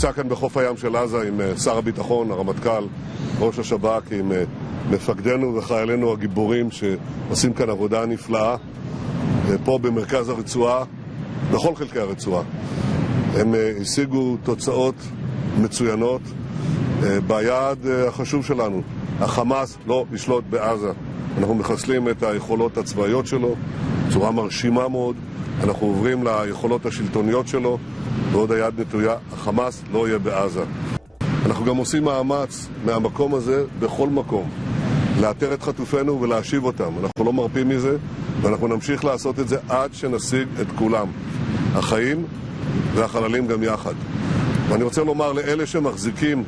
נמצא כאן בחוף הים של עזה עם שר הביטחון, הרמטכ"ל, ראש השב"כ, עם מפקדינו וחיילינו הגיבורים שעושים כאן עבודה נפלאה פה במרכז הרצועה, בכל חלקי הרצועה. הם השיגו תוצאות מצוינות ביעד החשוב שלנו. החמאס לא ישלוט בעזה. אנחנו מחסלים את היכולות הצבאיות שלו בצורה מרשימה מאוד. אנחנו עוברים ליכולות השלטוניות שלו, ועוד היד נטויה. החמאס לא יהיה בעזה. אנחנו גם עושים מאמץ מהמקום הזה בכל מקום לאתר את חטופינו ולהשיב אותם. אנחנו לא מרפים מזה, ואנחנו נמשיך לעשות את זה עד שנשיג את כולם, החיים והחללים גם יחד. ואני רוצה לומר לאלה שמחזיקים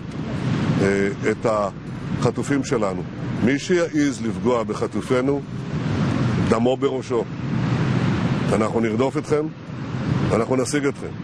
את החטופים שלנו, מי שיעז לפגוע בחטופינו, דמו בראשו. אנחנו נרדוף אתכם ואנחנו נשיג אתכם.